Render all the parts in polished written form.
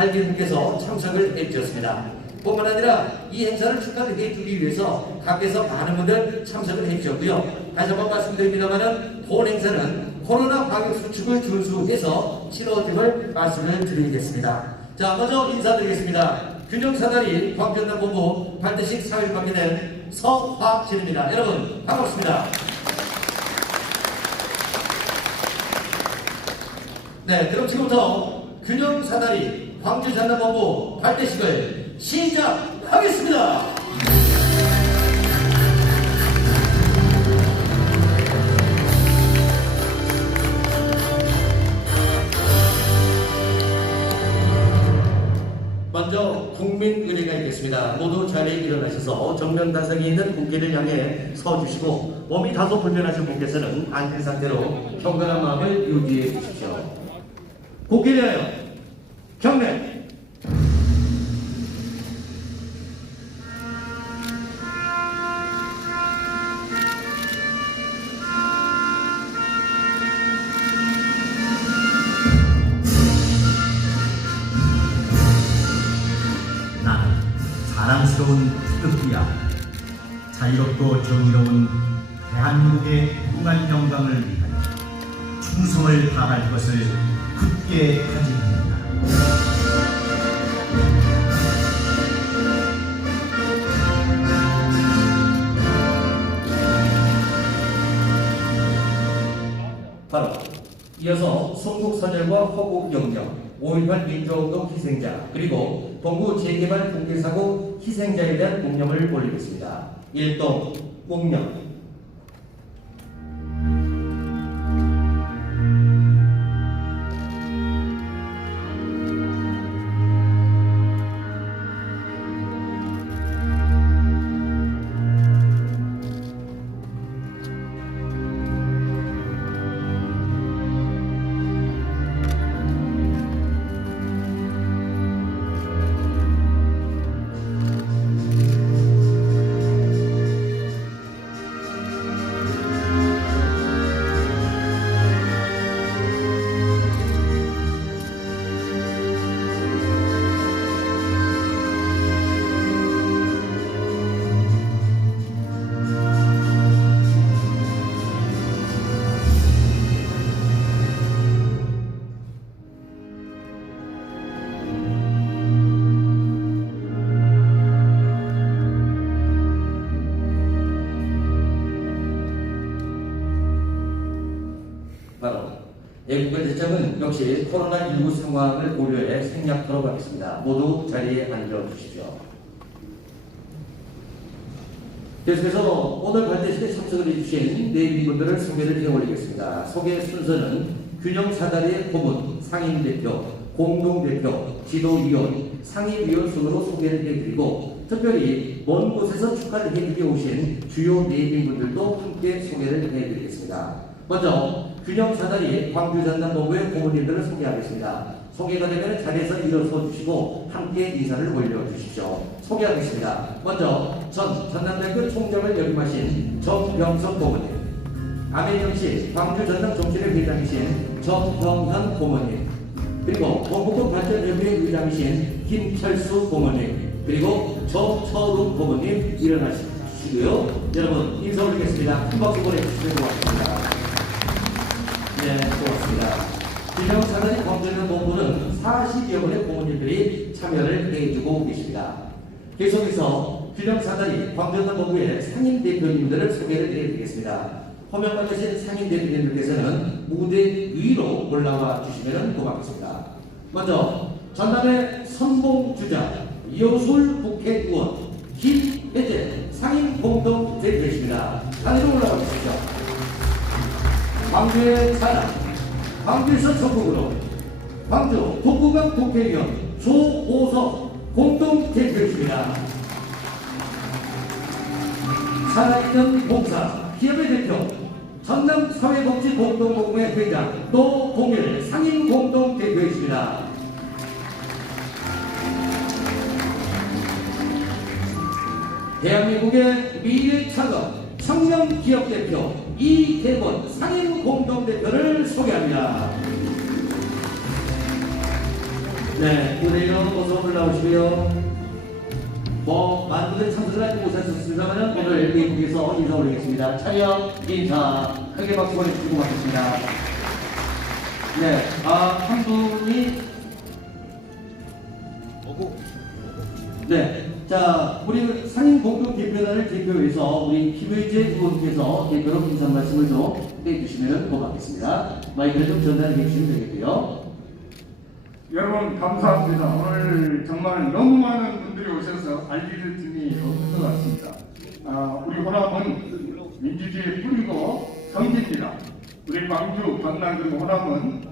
관계님께서 참석을 해주셨습니다. 뿐만 아니라 이 행사를 축하를 해주기 위해서 각에서 많은 분들 참석을 해주셨고요. 다시 한번 말씀드립니다만은 본 행사는 코로나 방역 수칙을 준수해서 치러짐을 말씀을 드리겠습니다. 자, 먼저 인사드리겠습니다. 균형사다리 광주전남본부 발대식 사회관계된 서화진입니다. 여러분 반갑습니다. 네, 그럼 지금부터 균형사다리 광주전남본부 발대식을 시작하겠습니다. 먼저 국민의례가 있겠습니다. 모두 자리에 일어나셔서 정면 단상에 있는 국기를 향해 서주시고 몸이 다소 불편하신 분께서는 앉은 상태로 경건한 마음을 유지해 주십시오. 국기를 위하여 경례. 나는 사랑스러운 태극기야. 자유롭고 정의로운 대한민국의 무궁한 영광을 위하여 충성을 다할 것을 굳게 다짐한다. 바로 이어서 송국선열과 허국영령, 5.18 민주화운동 희생자, 그리고 동구 재개발 붕괴사고 희생자에 대한 공념을 올리겠습니다. 일동 공념. 바로 애국의 대장은 역시 코로나19 상황을 고려해 생략하도록 하겠습니다. 모두 자리에 앉아주십시오. 계속해서 오늘 발대식에 참석을 해주신 내빈분들을 소개를 해올리겠습니다. 소개 순서는 균형사다리의 고문, 상임대표, 공동대표, 지도위원, 상임위원 순으로 소개를 해드리고 특별히 먼 곳에서 축하를 해주기 오신 주요 내빈분들도 함께 소개를 해드리겠습니다. 먼저 균형사다리 광주전남본부의 고문님들을 소개하겠습니다. 소개가 되면 자리에서 일어서 주시고 함께 인사를 올려주십시오. 소개하겠습니다. 먼저 전 전남대학교 총장을 역임하신 정병석 고문님, 암행정시 광주전남정치회 회장이신 정형현 고문님, 그리고 동북권 발전협의회 의장이신 김철수 고문님, 그리고 정철웅 고문님 일어나시고요. 여러분 인사 올리겠습니다. 큰 박수 보내주시면 고맙습니다. 네, 고맙습니다. 균형사다리 광주전남본부는 40여 분의 고문님들이 참여를 해주고 계십니다. 계속해서 균형사다리 광주전남본부의 상임대표님들을 소개를 해드리겠습니다. 화면 받으신 상임대표님들께서는 무대 위로 올라와 주시면 고맙겠습니다. 먼저 전남의 선봉주자 이호술 국회의원 김혜재 상임공동대표이십니다. 단위로 올라와 주십시오. 광주의 자랑, 광주에서 전국으로 광주 북부강 국회의원 조오석 공동대표이십니다. 살아있는 봉사 기업의 대표 전남사회복지공동모금회 회장 노동일 상임공동대표이십니다. 대한민국의 미래창업 청년기업대표 이대권 상임공동대표를 소개합니다. 네, 무대로 어서 올라오시고요. 많은 분들이 참석을 하지 못하셨습니다만 오늘 미국에서 인사 올리겠습니다. 차렷 인사 크게 박수 보내주시고 받겠습니다. 네, 한 분이 네, 자, 우리 상임 공동 대표단을 대표해서 우리 김의재 의원께서 대표로 인사 말씀을 좀 해주시면 고맙겠습니다. 마이크를 좀 전달해 주시면 되겠고요. 여러분 감사합니다. 오늘 정말 너무 많은 분들이 오셔서 알릴 틈이 없는 것 같습니다. 우리 호남은 민주주의 뿌리고 성지입니다. 우리 광주, 강남 그리고 호남은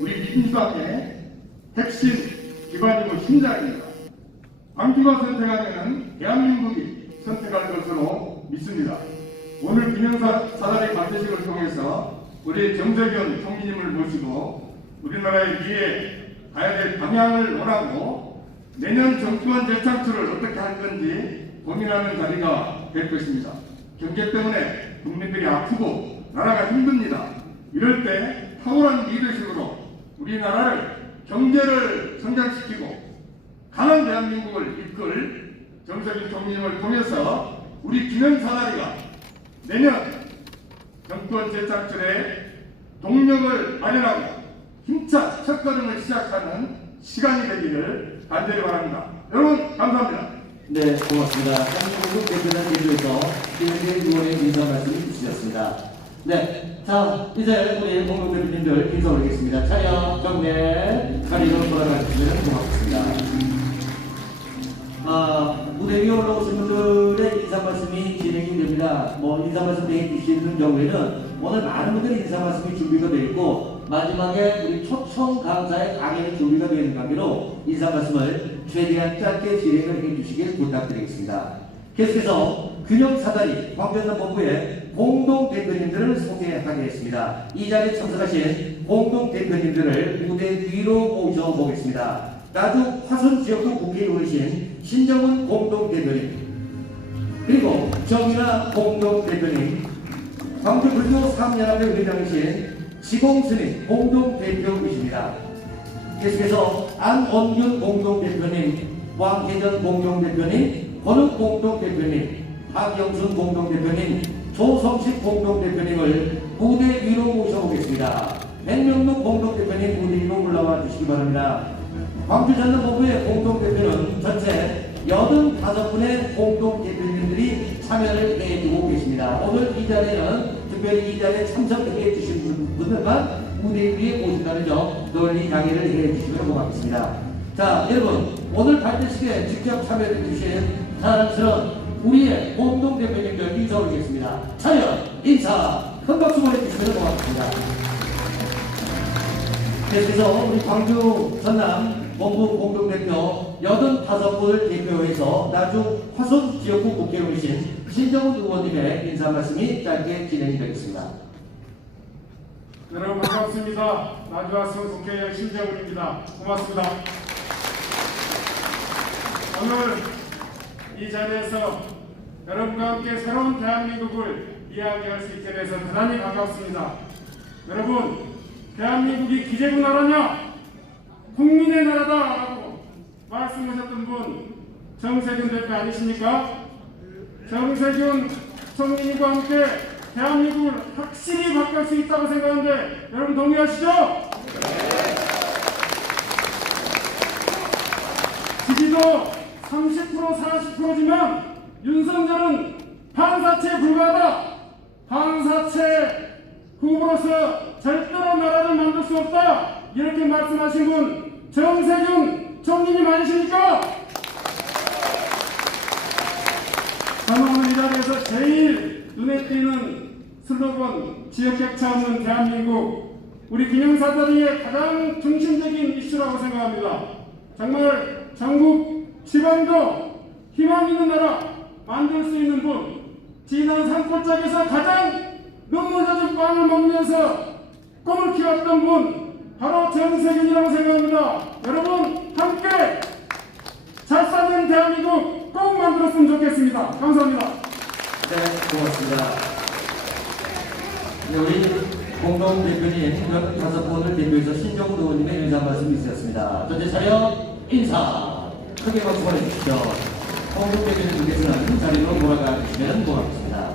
우리 민주당의 핵심 기반이고 심장입니다. 광주가 선택하면 대한민국이 선택할 것으로 믿습니다. 오늘 기념사다리 만드식을 통해서 우리 정세균 총리님을 모시고 우리나라의 미래 가야 될 방향을 원하고 내년 정권 재창출을 어떻게 할 건지 고민하는 자리가 될 것입니다. 경제 때문에 국민들이 아프고 나라가 힘듭니다. 이럴 때 탁월한 리더십으로 우리나라를 경제를 성장시키고 강한 대한민국을 이끌 정세균 총리님을 통해서 우리 기념사다리가 내년 정권 재창출에 동력을 마련하고 힘차 첫걸음을 시작하는 시간이 되기를 간절히 바랍니다. 여러분 감사합니다. 네, 고맙습니다. 한국국 대표단 대표에서 김의재 의원의 인사 말씀을 주셨습니다. 네, 자 이제 우리 공동 대표님들 인사 올리겠습니다. 차렷 정례 자리로 돌아가 주시면 고맙습니다. 무대 위에 올라오신 분들의 인사 말씀이 진행이 됩니다. 인사 말씀 해주시는 경우에는 오늘 많은 분들의 인사 말씀이 준비가 되어 있고 마지막에 우리 초청 강사의 강연이 준비가 되어 있는 관계로 인사 말씀을 최대한 짧게 진행을 해주시길 부탁드리겠습니다. 계속해서 균형사다리 광변남본부의 공동대표님들을 소개하겠습니다. 이 자리에 참석하신 공동대표님들을 무대 위로 모셔보겠습니다. 나주 화순지역구 국회의원이신 신정훈 공동대표님, 그리고 정인아 공동대표님, 광주불교 3연합회 회장이신 지공스님 공동대표이십니다. 계속해서 안원균 공동대표님, 왕혜전 공동대표님, 권욱 공동대표님, 박영순 공동대표님, 조성식 공동대표님을 무대 위로 모셔보겠습니다. 백명록 공동대표님 무대 위로 올라와 주시기 바랍니다. 광주전남본부의 공동대표는 전체 85분의 공동대표님들이 참여를 해주고 계십니다. 오늘 이 자리에는 특별히 이 자리에 참석해 주신 분들만 무대 위에 모신다는 점 널리 양해를 해 주시면 고맙겠습니다. 자, 여러분 오늘 발표식에 직접 참여해 주신 사랑스러운 우리의 공동대표님들 인사 올리겠습니다. 차렷 인사 큰 박수 보내주시면 고맙습니다. 계속해서 우리 광주 전남 본부 공동대표 85분을 대표해서 나주 화순 지역구 국회의원이신 신정훈 의원님의 인사 말씀이 짧게 진행이 되겠습니다. 여러분 반갑습니다. 나주 화순 국회의원 신정훈입니다. 고맙습니다. 오늘 이 자리에서 여러분과 함께 새로운 대한민국을 이야기할 수 있게 돼서 대단히 반갑습니다. 여러분, 대한민국이 기재부 나라냐? 국민의 나라다라고 말씀하셨던 분 정세균 대표 아니십니까? 정세균 총리님과 함께 대한민국을 확실히 바꿀 수 있다고 생각하는데 여러분 동의하시죠? 지지도 30% 40%지만 윤석열은 반사체에 불과하다. 반사체 후보로서 절대로 나라를 만들 수 없다. 이렇게 말씀하신 분 정세균 총리님 아니십니까? 저는 오늘 이 자리에서 제일 눈에 띄는 슬로건 지역격차 없는 대한민국 우리 기념사다리의 가장 중심적인 이슈라고 생각합니다. 정말 전국 지방도 희망 있는 나라 만들 수 있는 분 지난 산골짜기에서 가장 눈물 젖은 빵을 먹으면서 꿈을 키웠던 분 바로 정세균이라고 생각합니다. 여러분 함께 잘 사는 대한민국 꼭 만들었으면 좋겠습니다. 감사합니다. 네, 고맙습니다. 네, 우리 공동 대표님 15분을 대표해서 신종우 의원님의 인사 말씀이 있으셨습니다. 전체 차렷 인사 크게 박수 보내주십시오. 공동 대표님께서는 자리로 돌아가 주시면 고맙습니다.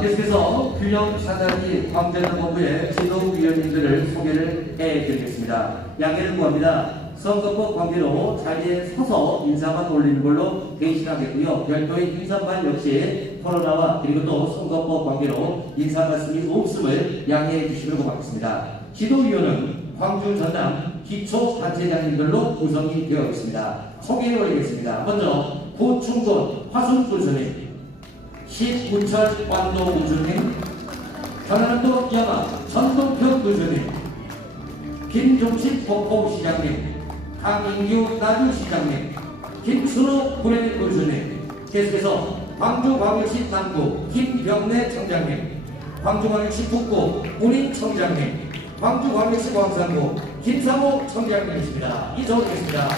계속해서 균형 사다리 광전본부의 지도위원님들을 소개를 해드리겠습니다. 양해를 구합니다. 선거법 관계로 자리에 서서 인사만 올리는 걸로 대신하겠고요. 별도의 인사말 역시 코로나와 그리고 또 선거법 관계로 인사 말씀이 없음을 양해해 주시면 고맙겠습니다. 지도위원은 광주 전남 기초단체장님들로 구성이 되어 있습니다. 소개해 올리겠습니다. 먼저 고충곤 화순군수님, 신문철 완도 군수님, 전라남도 야마 전동평 군수님, 김종식 복포시장님, 강인규 나주시장님, 김순호 구례 군수님, 계속해서 광주광역시 남구 김병래 청장님, 광주광역시 북구 문인청장님, 광주광역시 광산구 김상호 청장님이십니다. 이상 오겠습니다.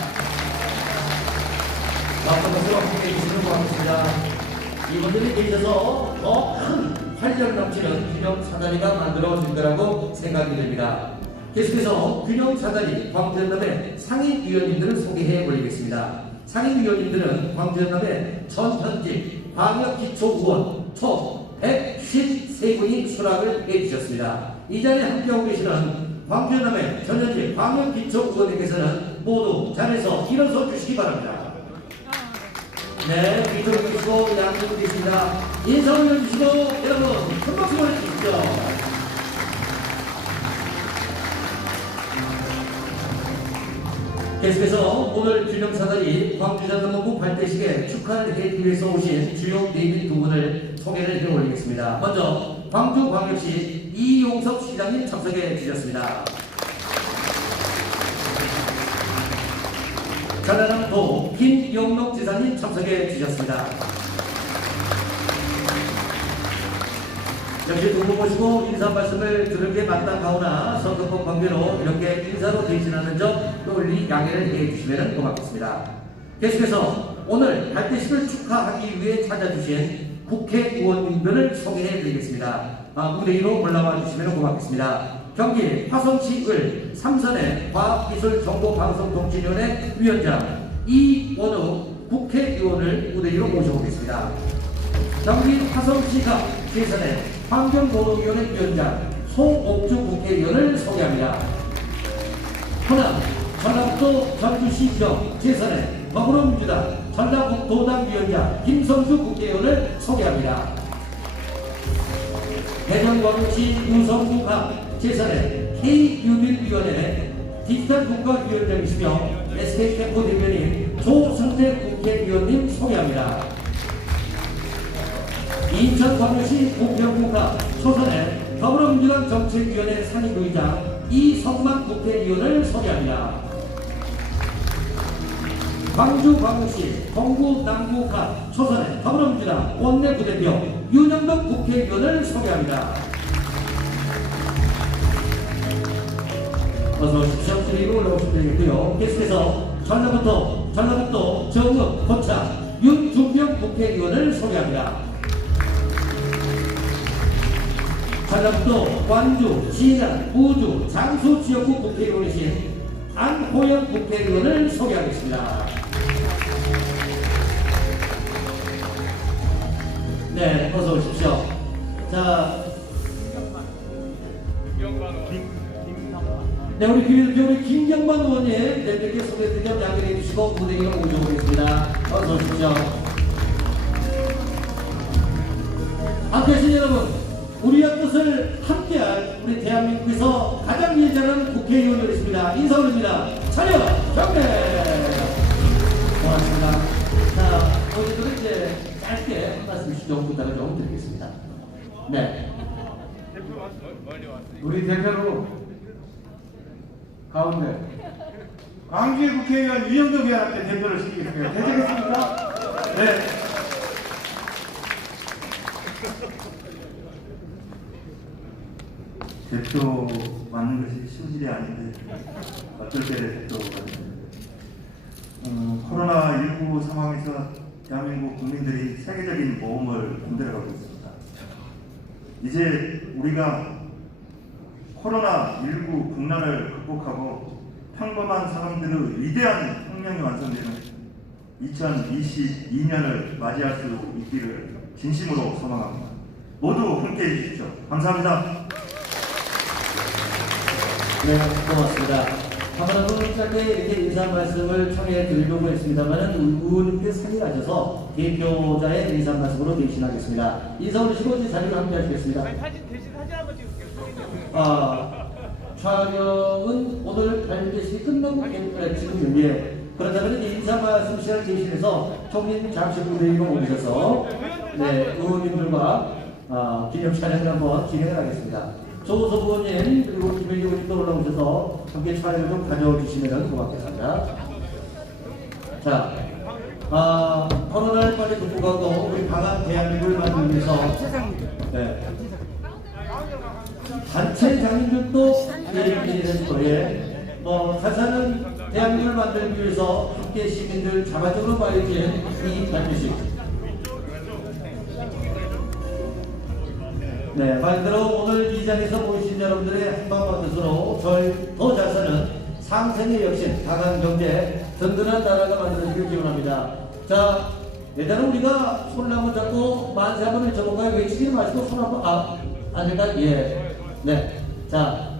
박수 박수로 함께해 주시면 고맙습니다. 이분들이 계셔서 더 큰 활력 넘치는 균형 사다리가 만들어질 거라고 생각이 됩니다. 계속해서 균형 사다리 광주전남의 상임위원님들을 소개해 올리겠습니다. 상임위원님들은 광주전남의 전현직 광역기초의원 총 153분이 수락을 해주셨습니다. 이 자리에 함께하고 계시는 광주전남의 전현직 광역기초의원님께서는 모두 자리에서 일어서 주시기 바랍니다. 네, 이쪽으로 계시고 양쪽으로 계십니다. 인사 올려주시고 여러분 큰 박수 보내주십시오. 계속해서 오늘 균형사다리 광주전남본부 발대식에 축하를 해드리기 위해서 오신 주요 네분 두 분을 소개를 해 올리겠습니다. 먼저 광주광역시 이용석 시장님 참석해 주셨습니다. 전라남도 김영록 지사님 참석해 주셨습니다. 역시 두 분 모시고 인사 말씀을 들은 게 마땅하오나 선거법 관계로 이렇게 인사로 대신하는 점 널리 양해를 해 주시면 고맙겠습니다. 계속해서 오늘 발대식을 축하하기 위해 찾아주신 국회의원님들을 소개해 드리겠습니다. 무대 위로 올라와 주시면 고맙겠습니다. 경기 화성시을 삼선의 과학기술정보방송통신위원회 위원장 이원우 국회의원을 무대 위로 모셔보겠습니다. 경기 화성시가 예산의 환경노동위원회 위원장 송옥주 국회의원을 소개합니다. 호남 전남도 전주시정 예산의 더불어민주당 전라북도당 위원장 김성주 국회의원을 소개합니다. 대전광역시 유성구가 재산의 K유민위원회 디지털국가위원장이시며 SK캠프 대변인 조승재 국회의원님 소개합니다. 인천광역시 부평구가 초선의 더불어민주당 정책위원회 상임의장 이성만 국회의원을 소개합니다. 광주광역시 동구 남구가 초선의 더불어민주당 원내부대표 윤영덕 국회의원을 소개합니다. 어서 오십시오. 그리고 올라오시면 되겠고요. 계속해서 전라북도 정읍 고창 윤중병 국회의원을 소개합니다. 전라북도 관주, 진안, 우주, 장수 지역구 국회의원이신 안호영 국회의원을 소개하겠습니다. 네, 어서 오십시오. 자, 네, 우리 김경만 의원님 대표께 소개드리면 양해해 주시고 무대 위로 모셔보겠습니다. 어서 오십시오. 함께 하신 여러분, 우리의 뜻을 함께할 우리 대한민국에서 가장 위대한 국회의원이었습니다. 인사 올립니다. 차렷 경례. 고맙습니다. 자, 오늘은 이제 짧게 한 말씀씩 좀 부탁을 좀 드리겠습니다. 네. 우리 대표로 가운데 광주의 국회의원 유영덕 의원한테 대표를 시키겠습니다. 되시겠습니까? 네. 대표 맡는 것이 쉬운 일이 아닌데 어쩔 때 대표가 됩니다. 코로나19 상황에서 대한민국 국민들이 세계적인 모험을 만들어가고 있습니다. 이제 우리가 코로나19 국난을 극복하고 평범한 사람들의 위대한 혁명이 완성되는 2022년을 맞이할 수 있기를 진심으로 소망합니다. 모두 함께해 주십시오. 감사합니다. 네, 고맙습니다. 한번은 짧게 이렇게 인사 말씀을 청해 드리려고 했습니다만은 의원님께 상이 가셔서 대표자의 인사 말씀으로 대신하겠습니다. 인사 올리시고 제 자리를 함께 하시겠습니다. 대신 사진 한번 찍을게요. 촬영은 오늘 발대식이 끝나고 지금 예. 그렇다면 인사 말씀 시간을 대신해서 총리님 잠시 무대위로 오셔서 네, 의원님들과 기념 촬영을 한번 진행을 하겠습니다. 조호섭 의원님 그리고 김현기 의원님도 올라오셔서 함께 촬영을 좀 가져주시면 고맙겠습니다. 자, 코로나를 빨리 극복하고 우리 강한 대한민국을 만들기 위해서 네. 단체 장님들도 얘기를 거에 사사는 대한민국을 만들기 위해서 함께 시민들 자발적으로 마련된 이 발표식. 네, 말 그대로 오늘 이 자리에서 모이신 여러분들의 한방과 뜻으로 저희 더 잘 사는 상생의 여신, 강한 경제, 든든한 나라가 만들어지길 기원합니다. 자, 일단은 우리가 손을 한번 잡고 만세 한번 외쳐볼까요? 외치지 마시고 손 한번, 안 될까요? 예. 네. 자.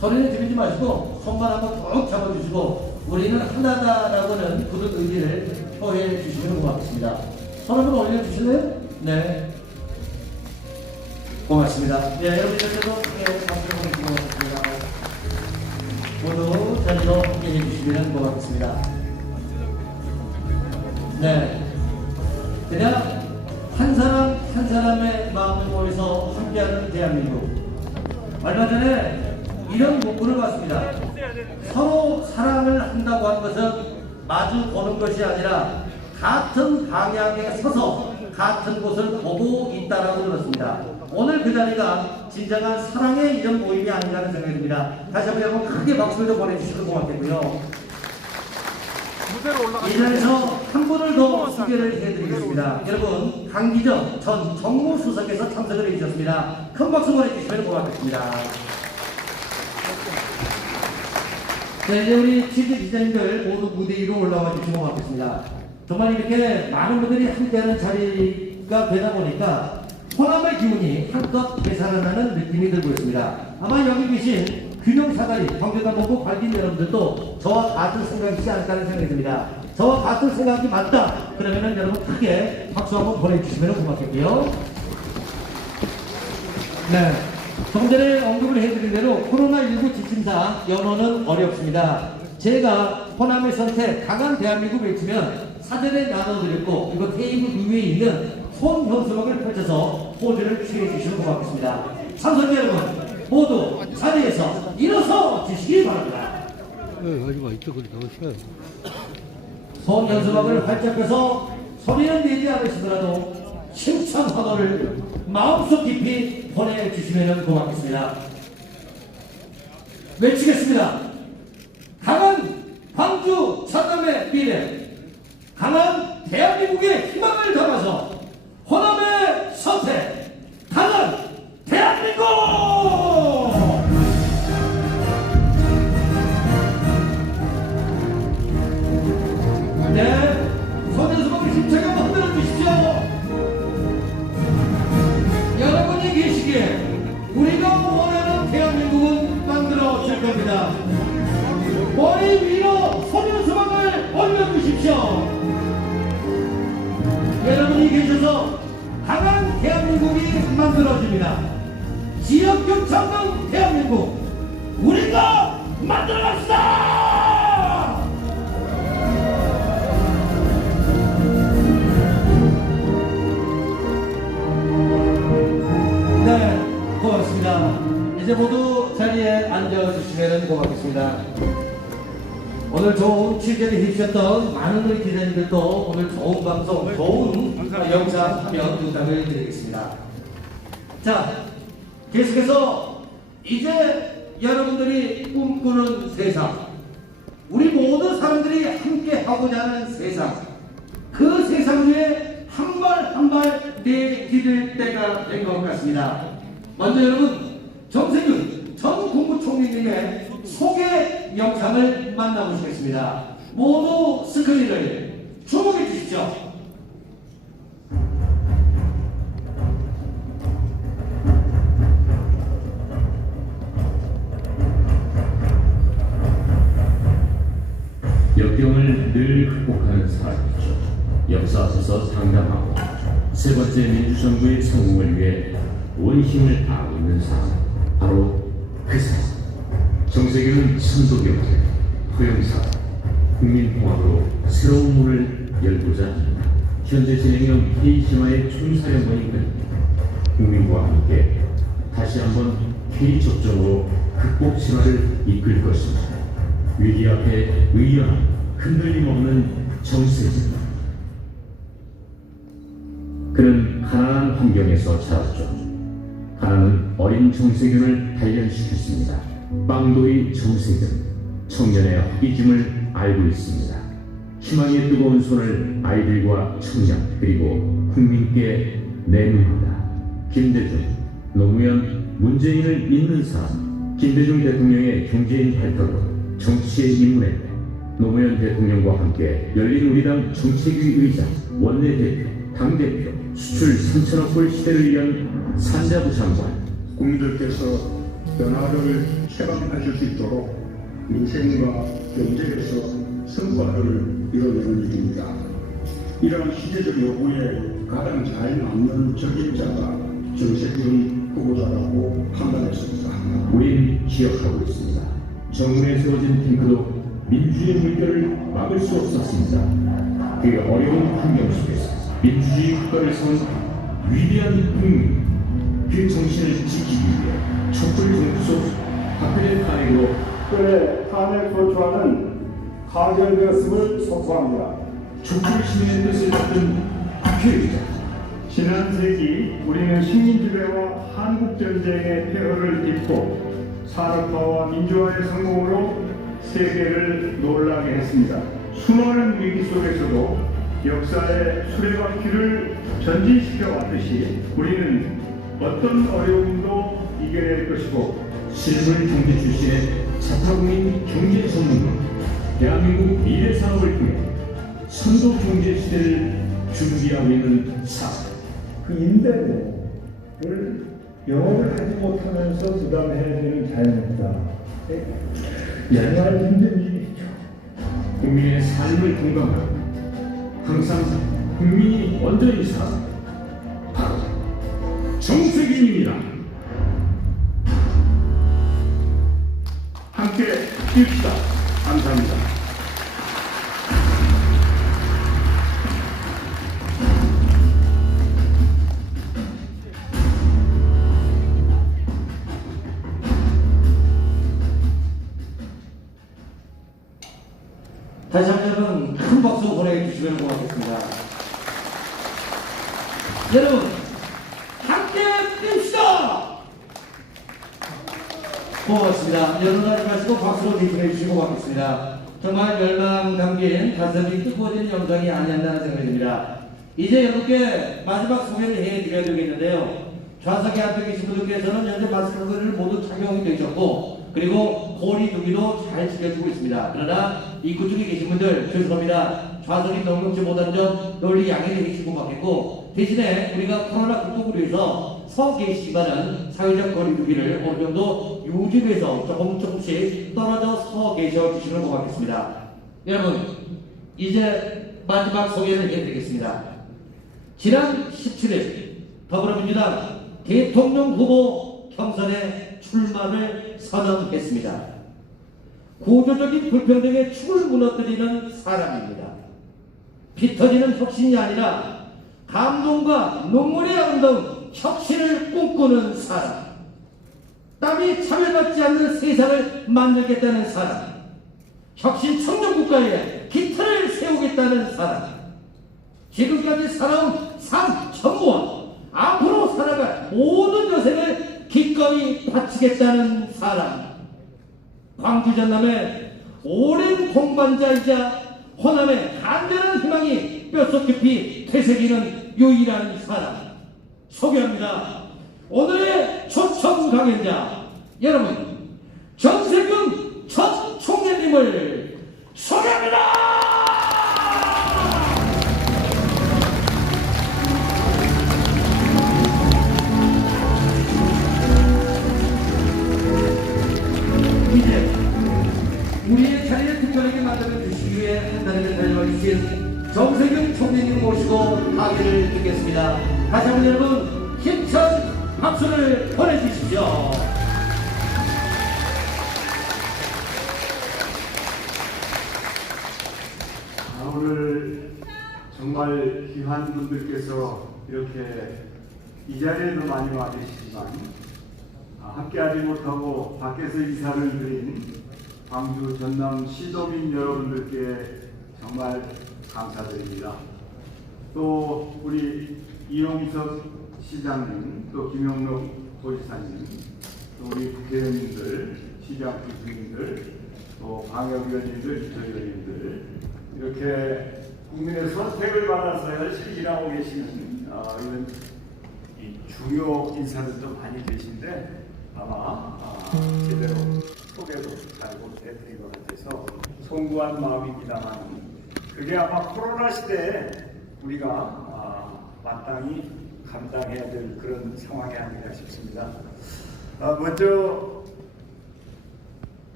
소리는 지르지 마시고 손만 한번 쭉 잡아주시고 우리는 하나다라고는 그런 의지를 표해 주시면 고맙습니다. 손 한번 올려주실래요? 네. 고맙습니다. 네, 여러분들께도 함께 박수를 보내주시기 바랍니다. 모두 자리로 함께 해주시면 고맙습니다. 네. 그냥 한 사람 한 사람의 마음을 모여서 함께하는 대한민국. 얼마 전에 이런 문구를 봤습니다. 서로 사랑을 한다고 하는 것은 마주 보는 것이 아니라 같은 방향에 서서 같은 곳을 보고 있다라고 들었습니다. 오늘 그 자리가 진정한 사랑의 이런 모임이 아니라는 생각이 듭니다. 다시 한번 크게 박수를 좀 보내주시면 고맙겠고요. 이 자리에서 한 분을 더 소개를 해드리겠습니다. 여러분, 강기정 전 정무수석께서 참석을 해주셨습니다. 큰 박수 보내주시면 고맙겠습니다. 자, 이제 우리 취재 기자님들 모두 무대 위로 올라와 주시면 고맙겠습니다. 정말 이렇게 많은 분들이 함께하는 자리가 되다 보니까 호남의 기운이 한껏 되살아나는 느낌이 들고 있습니다. 아마 여기 계신 균형사다리, 경제단법부 관계인 여러분들도 저와 같은 생각이지 않을까라는 생각이 듭니다. 저와 같은 생각이 맞다. 그러면 여러분 크게 박수 한번 보내주시면 고맙겠고요. 네. 좀 전에 언급을 해드린 대로 코로나19 지침상 연호는 어렵습니다. 제가 호남의 선택, 강한 대한민국 외치면 사전에 나눠드렸고 이거 테이블 위에 있는 손 현수막을 펼쳐서 포즈를 취해주시면 고맙겠습니다. 참석 여러분 모두 자리에서 일어서 주시기 바랍니다. 손 현수막을 활짝 펴서 소리는 내지 않으시더라도 심천 환호를 마음속 깊이 보내주시면 고맙겠습니다. 외치겠습니다. 강한 광주 전남의 미래, 강한 대한민국의 희망을 담아서 호남의 선택, 강한 대한민국! 네, 손현수막을 힘차게 한번 흔들어 주십시오. 여러분이 계시기에 우리가 원하는 대한민국은 만들어질 겁니다. 머리 위로 손현수막을 올려주십시오. 여러분이 계셔서 강한 대한민국이 만들어집니다. 지역교차 없는 대한민국 우리가 만들어갑시다. 네, 고맙습니다. 이제 모두 자리에 앉아주시면 고맙겠습니다. 오늘 좋은 취재를 해주셨던 많은 우리 기자님들도 오늘 좋은 방송, 좋은 영상 화면 부탁을 드리겠습니다. 자, 계속해서 이제 여러분들이 꿈꾸는 세상, 우리 모든 사람들이 함께 하고자 하는 세상, 그 세상 위에 한 발 한 발 내디딜 때가 된 것 같습니다. 먼저 여러분 정세균 전 국무총리님의 소개 영상을 만나보시겠습니다. 모두 스크린을 주목해 주십시오. 역경을 늘 극복하는 사람이죠. 역사 앞에서 상담하고 세 번째 민주정부의 성공을 위해 온 힘을 다하고 있는 사람, 바로 그 사람. 정세균은 선도경제, 허영사, 국민통합으로 새로운 문을 열고자 합니다. 현재 진행형 K신화의 총사령관이 됩니다. 국민과 함께 다시 한번 K접종으로 극복 신화를 이끌 것입니다. 위기 앞에 의연한 흔들림 없는 정세균. 그는 가난한 환경에서 자랐죠. 가난은 어린 정세균을 단련시켰습니다. 빵도의 정세균, 청년의 허기짐을 알고 있습니다. 희망의 뜨거운 손을 아이들과 청년 그리고 국민께 내밉니다. 김대중, 노무현, 문재인을 잇는 사람. 김대중 대통령의 경제인 발탁으로 정치에 입문했고 노무현 대통령과 함께 열린 우리당 정책위 의장, 원내대표, 당대표, 수출 3천억 불 시대를 위한 산자부 장관. 국민들께서 변화를 체감하실 수 있도록 민생과 경제에서 성과를 이뤄내는 일입니다. 이러한 시대적 요구에 가장 잘 맞는 적임자가 정세균 후보자라고 판단했습니다. 우린 기억하고 있습니다. 정문에 세워진 탱크도 민주주의 물결을 막을 수 없었습니다. 그 어려운 환경 속에서 민주주의 국가를 세운 위대한 국민, 그 정신을 지키기 위해 촛불 정부 속 박근혜 탄핵으로 그의 탄핵 소추안은 가결되었음을 선포합니다. 촛불 시민의 뜻을 받든 국회의장. 지난 세기 우리는 식민지배와 한국전쟁의 폐허를 딛고 산업화와 민주화의 성공으로 세계를 놀라게 했습니다. 수많은 위기 속에서도 역사의 수레바퀴를 전진시켜 왔듯이 우리는 어떤 어려움도 이겨낼 것이고 실물 경제 출신의 자타공인 경제 전문가, 대한민국 미래 산업을 통해 선도 경제 시대를 준비하고 있는 사람. 그 임대료를 영업을 하지 못하면서 부담해야 되는 자영업자 정말 힘든 일이죠. 국민의 삶을 공감하고 항상 국민이 먼저인 사람, 바로 정세균입니다. 함께 뜁시다. 감사합니다. 다시 한번 큰 박수 보내주시면 고맙겠습니다. 여러분, 함께 뜁시다! 고맙습니다. 여러분 하지 마시고 박수로 대신해 주시고 고맙겠습니다. 정말 열망 담긴 가슴이 뜨거워진 영상이 아니었나 생각됩니다. 이제 여러분께 마지막 소개를 해드려야 되겠는데요. 좌석에 앉아 계신 분들께서는 현재 마스크를 모두 착용이 되셨고 그리고 거리두기도 잘 지켜주고 있습니다. 그러나 입구 쪽에 계신 분들 죄송합니다. 좌석이 넉넉지 못한 점 널리 양해해 주시고 받겠고 대신에 우리가 코로나 극복을 위해서 서 계시지만은 사회적 거리두기를 어느 정도 유지해서 조금씩 떨어져 서 계셔 주시면 고맙겠습니다. 여러분 이제 마지막 소개를 해드리겠습니다. 지난 17일 더불어민주당 대통령 후보 경선에 출마를 선언했습니다. 구조적인 불평등의 축을 무너뜨리는 사람입니다. 피 터지는 혁신이 아니라 감동과 눈물의 아름다운 혁신을 꿈꾸는 사람. 땀이 차별받지 않는 세상을 만들겠다는 사람. 혁신 청년국가에 기틀을 세우겠다는 사람. 지금까지 살아온 삶 전부와 앞으로 살아갈 모든 여생을 기꺼이 바치겠다는 사람. 광주 전남의 오랜 공반자이자 호남의 간절한 희망이 뼛속 깊이 되새기는 유일한 사람. 소개합니다. 오늘의 초청 강연자 여러분, 정세균 전 총재님을 소개합니다. 이제 우리의 자리를 특별하게 만들어 주시기 위해 한 달을 달려와 주신 정세균 총재님 모시고 강의를 듣겠습니다. 다시 한번 여러분 힘찬 박수를 보내주십시오. 오늘 정말 귀한 분들께서 이렇게 이 자리에도 많이 와 계시지만 함께하지 못하고 밖에서 인사를 드린 광주 전남 시도민 여러분들께 정말 감사드립니다. 또 우리 이용석 시장님, 또 김영록 도지사님, 또 우리 국회의원님들, 시장 교수님들, 또 방역위원님들, 비서위원님들, 이렇게 국민의 선택을 받아서 열심히 일하고 계시는 이런 이 중요 인사들도 많이 계신데 아마 제대로 소개도 잘 못해드린 것 같아서 송구한 마음입니다만, 그게 아마 코로나 시대에 우리가 마땅히 감당해야 될 그런 상황이 아닌가 싶습니다. 먼저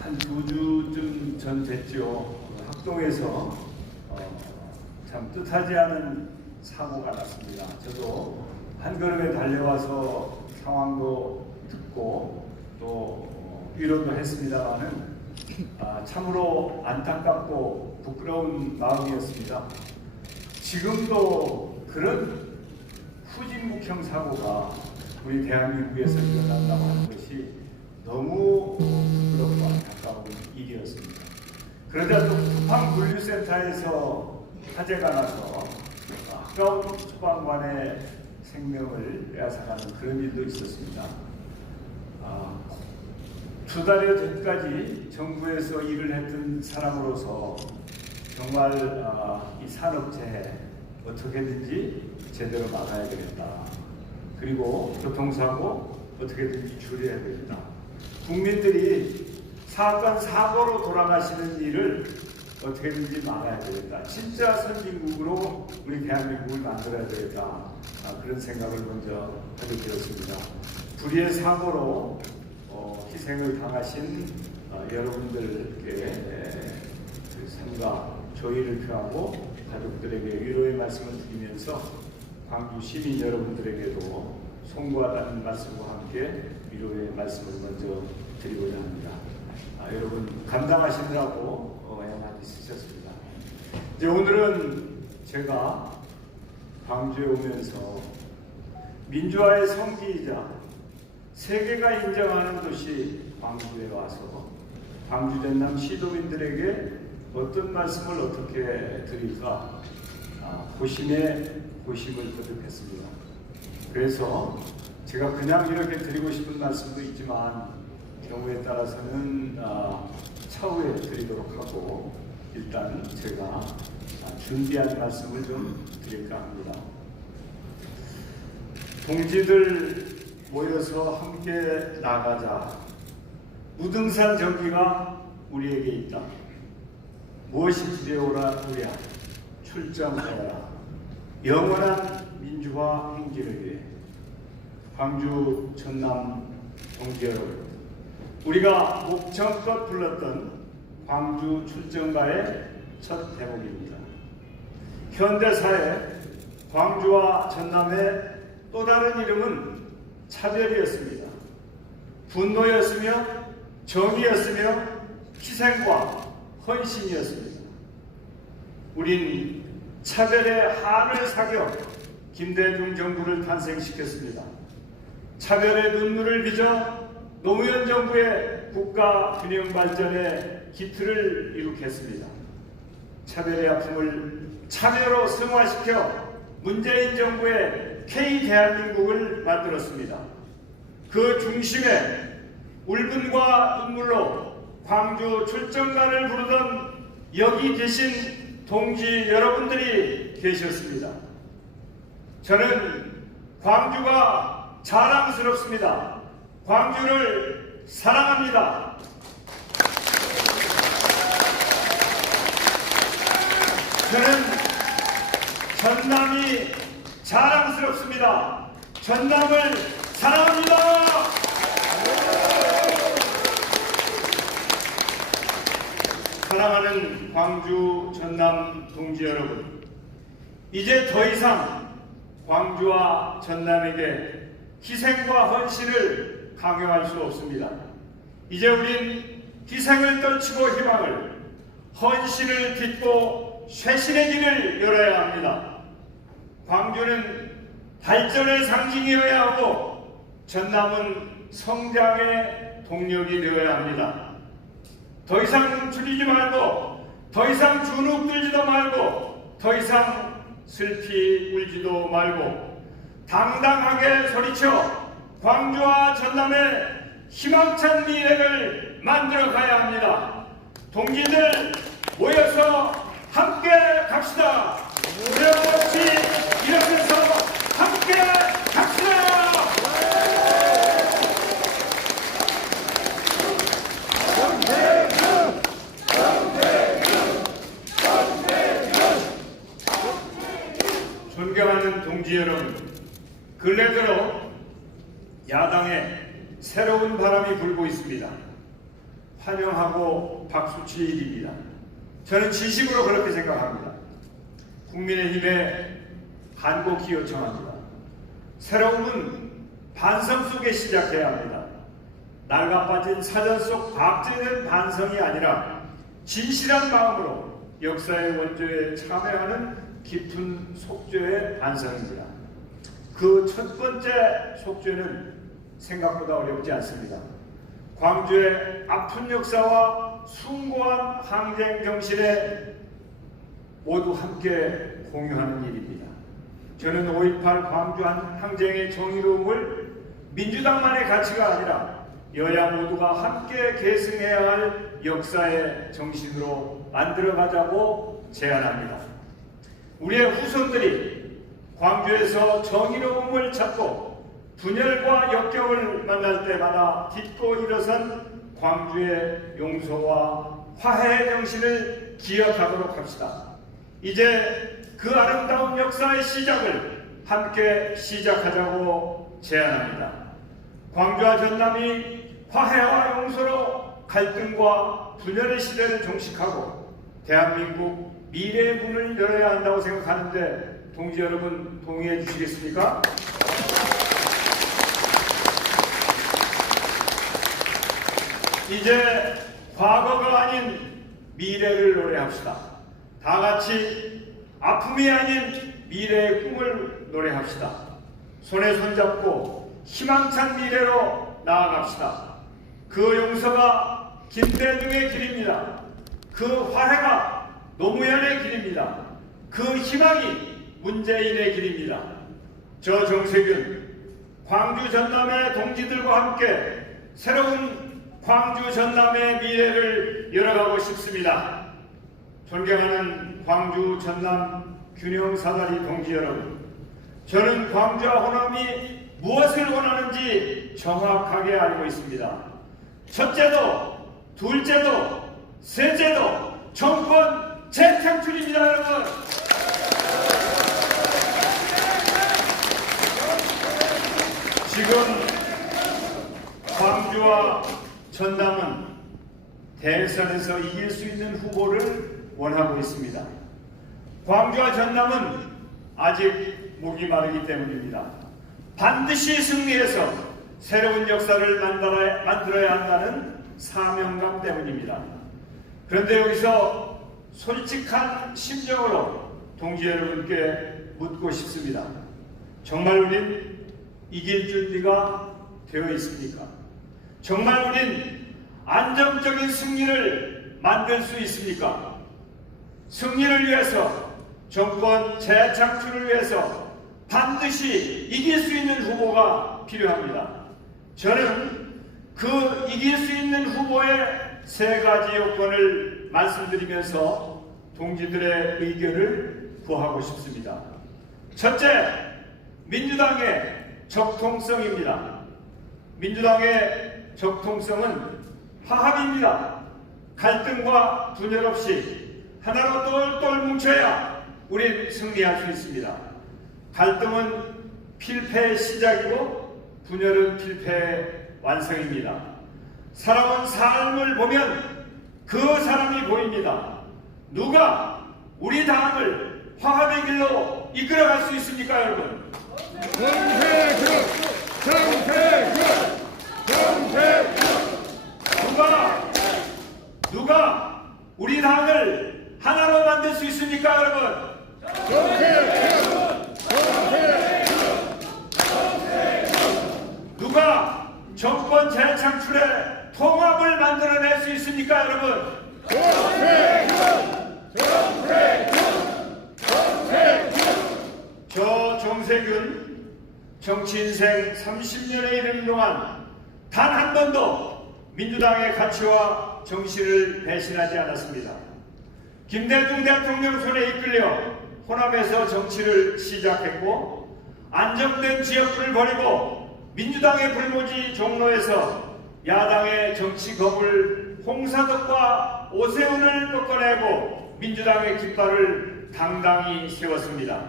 한 2주쯤 전 됐죠. 학동에서 참 뜻하지 않은 사고가 났습니다. 저도 한 걸음에 달려와서 상황도 듣고 또 위로도 했습니다만은 참으로 안타깝고 부끄러운 마음이었습니다. 지금도 그런 후진국형 사고가 우리 대한민국에서 일어난다고 하는 것이 너무 부끄럽고 안타까운 일이었습니다. 그러자 또 쿠팡물류센터에서 화재가 나서 아까운 소방관의 생명을 빼앗아가는 그런 일도 있었습니다. 2달여 전까지 정부에서 일을 했던 사람으로서 정말 이 산업재해 어떻게든지 제대로 막아야 되겠다. 그리고 교통사고 어떻게든지 줄여야 됩니다. 국민들이 사건 사고로 돌아가시는 일을 어떻게든지 막아야 되겠다. 진짜 선진국으로 우리 대한민국을 만들어야 되겠다. 그런 생각을 먼저 하게 되었습니다. 불의의 사고로 희생을 당하신 여러분들께 삼가 조의를 표하고 가족들에게 위로의 말씀을 드리면서 광주 시민 여러분들에게도 송구하다는 말씀과 함께 위로의 말씀을 먼저 드리고자 합니다. 여러분 감당하시느라고 많이 쓰셨습니다. 이제 오늘은 제가 광주에 오면서 민주화의 성지이자 세계가 인정하는 도시 광주에 와서 광주 전남 시도민들에게 어떤 말씀을 어떻게 드릴까 고심에 고심을 거듭했습니다. 그래서 제가 그냥 이렇게 드리고 싶은 말씀도 있지만 경우에 따라서는 차후에 드리도록 하고 일단 제가 준비한 말씀을 좀 드릴까 합니다. 동지들 모여서 함께 나가자. 무등산 정기가 우리에게 있다. 무엇이 두려워라 우리야. 출정하여라. 영원한 민주화 행진을 위해. 광주 전남 동지 여러분, 우리가 목청껏 불렀던 광주 출정가의 첫 대목입니다. 현대사회 광주와 전남의 또 다른 이름은 차별이었습니다. 분노였으며 정의였으며 희생과 헌신이었습니다. 우린 차별의 한을 사겨 김대중 정부를 탄생시켰습니다. 차별의 눈물을 빚어 노무현 정부의 국가 균형 발전의 기틀을 이룩했습니다. 차별의 아픔을 참여로 승화시켜 문재인 정부의 K-대한민국을 만들었습니다. 그 중심에 울분과 눈물로 광주 출정가를 부르던 여기 계신 동지 여러분들이 계셨습니다. 저는 광주가 자랑스럽습니다. 광주를 사랑합니다. 저는 전남이 자랑스럽습니다. 전남을 사랑합니다. 사랑하는 광주 전남 동지 여러분, 이제 더 이상 광주와 전남에게 희생과 헌신을 강요할 수 없습니다. 이제 우린 희생을 떨치고 희망을, 헌신을 딛고 쇄신의 길을 열어야 합니다. 광주는 발전의 상징이어야 하고 전남은 성장의 동력이 되어야 합니다. 더 이상 줄이지 말고, 더 이상 주눅 들지도 말고, 더 이상 슬피 울지도 말고 당당하게 소리쳐 광주와 전남의 희망찬 미래를 만들어 가야 합니다. 동지들 모여서 함께 갑시다. 두려움 없이 일어서서 함께 갑시다. 존경하는 동지 여러분, 근래 들어 야당에 새로운 바람이 불고 있습니다. 환영하고 박수칠 일입니다. 저는 진심으로 그렇게 생각합니다. 국민의힘에 간곡히 요청합니다. 새로움은 반성 속에 시작해야 합니다. 낡아빠진 사전 속 박제된 반성이 아니라 진실한 마음으로 역사의 원조에 참여하는 깊은 속죄의 반성입니다. 그 첫 번째 속죄는 생각보다 어렵지 않습니다. 광주의 아픈 역사와 숭고한 항쟁 정신에 모두 함께 공유하는 일입니다. 저는 5.18 광주 항쟁의 정의로움을 민주당만의 가치가 아니라 여야 모두가 함께 계승해야 할 역사의 정신으로 만들어가자고 제안합니다. 우리의 후손들이 광주에서 정의로움을 찾고 분열과 역경을 만날 때마다 딛고 일어선 광주의 용서와 화해의 정신을 기억하도록 합시다. 이제 그 아름다운 역사의 시작을 함께 시작하자고 제안합니다. 광주와 전남이 화해와 용서로 갈등과 분열의 시대를 종식하고 대한민국 미래의 문을 열어야 한다고 생각하는데 동지 여러분 동의해 주시겠습니까? 이제 과거가 아닌 미래를 노래합시다. 다 같이 아픔이 아닌 미래의 꿈을 노래합시다. 손에 손잡고 희망찬 미래로 나아갑시다. 그 용서가 김대중의 길입니다. 그 화해가 노무현의 길입니다. 그 희망이 문재인의 길입니다. 저 정세균, 광주 전남의 동지들과 함께 새로운 광주 전남의 미래를 열어가고 싶습니다. 존경하는 광주 전남 균형사다리 동지 여러분, 저는 광주와 호남이 무엇을 원하는지 정확하게 알고 있습니다. 첫째도, 둘째도, 셋째도 정권 재창출입니다, 여러분. 지금 광주와 전남은 대선에서 이길 수 있는 후보를 원하고 있습니다. 광주와 전남은 아직 목이 마르기 때문입니다. 반드시 승리해서 새로운 역사를 만들어야 한다는 사명감 때문입니다. 그런데 여기서 솔직한 심정으로 동지 여러분께 묻고 싶습니다. 정말 우린 이길 준비가 되어 있습니까? 정말 우린 안정적인 승리를 만들 수 있습니까? 승리를 위해서, 정권 재창출을 위해서 반드시 이길 수 있는 후보가 필요합니다. 저는 그 이길 수 있는 후보의 세 가지 요건을 말씀드리면서 동지들의 의견을 구하고 싶습니다. 첫째, 민주당의 적통성입니다. 민주당의 적통성은 화합입니다. 갈등과 분열 없이 하나로 똘똘 뭉쳐야 우린 승리할 수 있습니다. 갈등은 필패의 시작이고 분열은 필패의 완성입니다. 살아온 삶을 보면 그 사람이 보입니다. 누가 우리 당을 화합의 길로 이끌어갈 수 있습니까, 여러분? 누가 우리 당을 하나로 만들 수 있습니까, 여러분? 누가 정권 재창출에 통합을 만들어낼 수 있습니까, 여러분? 저 정세균 정치 인생 30년에 이르는 동안 단 한 번도 민주당의 가치와 정신을 배신하지 않았습니다. 김대중 대통령 손에 이끌려 호남에서 정치를 시작했고, 안정된 지역구를 버리고 민주당의 불모지 종로에서 야당의 정치 거물 홍사덕과 오세훈을 꺾어내고 민주당의 깃발을 당당히 세웠습니다.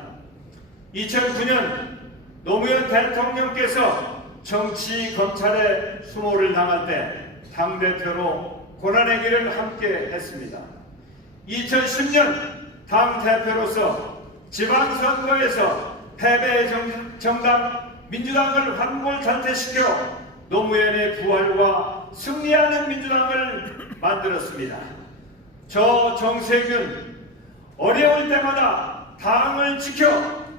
2009년 노무현 대통령께서 정치 검찰의 수모를 당할 때 당대표로 고난의 길을 함께 했습니다. 2010년 당대표로서 지방선거에서 패배의 정당 민주당을 환골탈퇴시켜 노무현의 부활과 승리하는 민주당을 만들었습니다. 저 정세균 어려울 때마다 당을 지켜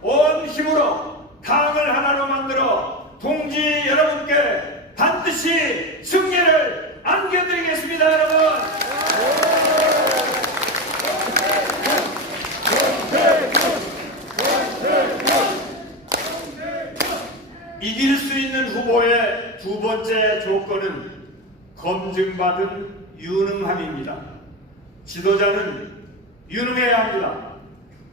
온 힘으로 당을 하나로 만들어 동지 여러분께 반드시 승리를 안겨드리겠습니다, 여러분. 이길 수 있는 후보의 두 번째 조건은 검증받은 유능함입니다. 지도자는 유능해야 합니다.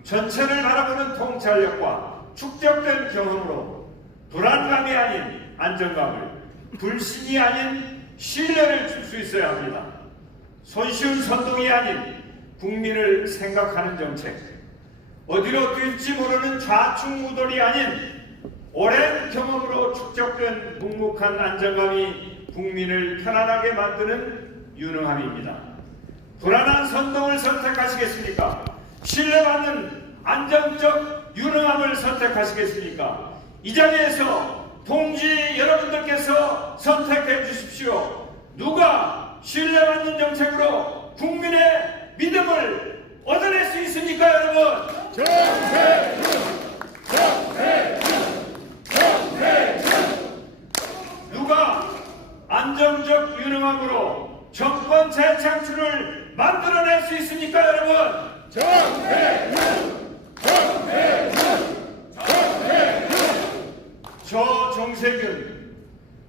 전체를 바라보는 통찰력과 축적된 경험으로 불안감이 아닌 안정감을, 불신이 아닌 신뢰를 줄 수 있어야 합니다. 손쉬운 선동이 아닌 국민을 생각하는 정책, 어디로 뛸지 모르는 좌충우돌이 아닌 오랜 경험으로 축적된 묵묵한 안정감이 국민을 편안하게 만드는 유능함입니다. 불안한 선동을 선택하시겠습니까? 신뢰받는 안정적 유능함을 선택하시겠습니까? 이 자리에서 동지 여러분들께서 선택해 주십시오. 누가 신뢰받는 정책으로 국민의 믿음을 얻어낼 수 있습니까, 여러분? 누가 안정적 유능함으로 정권 재창출을 만들어낼 수 있습니까, 여러분? 저 정세균,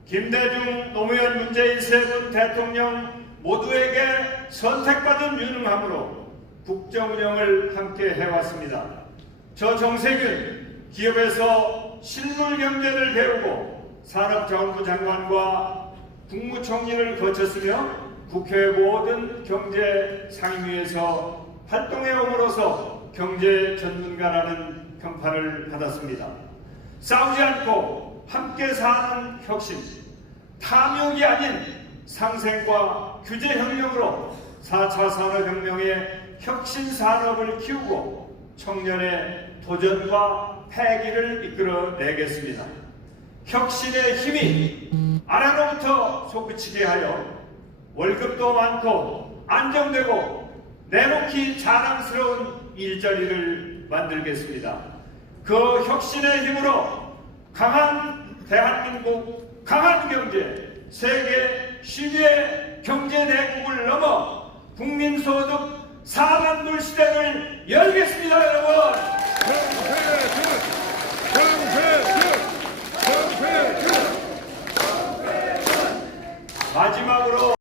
김대중, 노무현, 문재인 세 분 대통령 모두에게 선택받은 유능함으로 국정 운영을 함께 해왔습니다. 저 정세균, 기업에서 실물 경제를 배우고 산업자원부 장관과 국무총리를 거쳤으며 국회 모든 경제 상임위에서 활동해옴으로써 경제 전문가라는 평판을 받았습니다. 싸우지 않고 함께 사는 혁신, 탐욕이 아닌 상생과 규제혁명으로 4차 산업혁명의 혁신산업을 키우고 청년의 도전과 패기를 이끌어내겠습니다. 혁신의 힘이 아래로부터 솟구치게 하여 월급도 많고 안정되고 내놓기 자랑스러운 일자리를 만들겠습니다. 그 혁신의 힘으로 강한 대한민국, 강한 경제, 세계 10위 경제 대국을 넘어 국민소득 4만 불 시대를 열겠습니다, 여러분!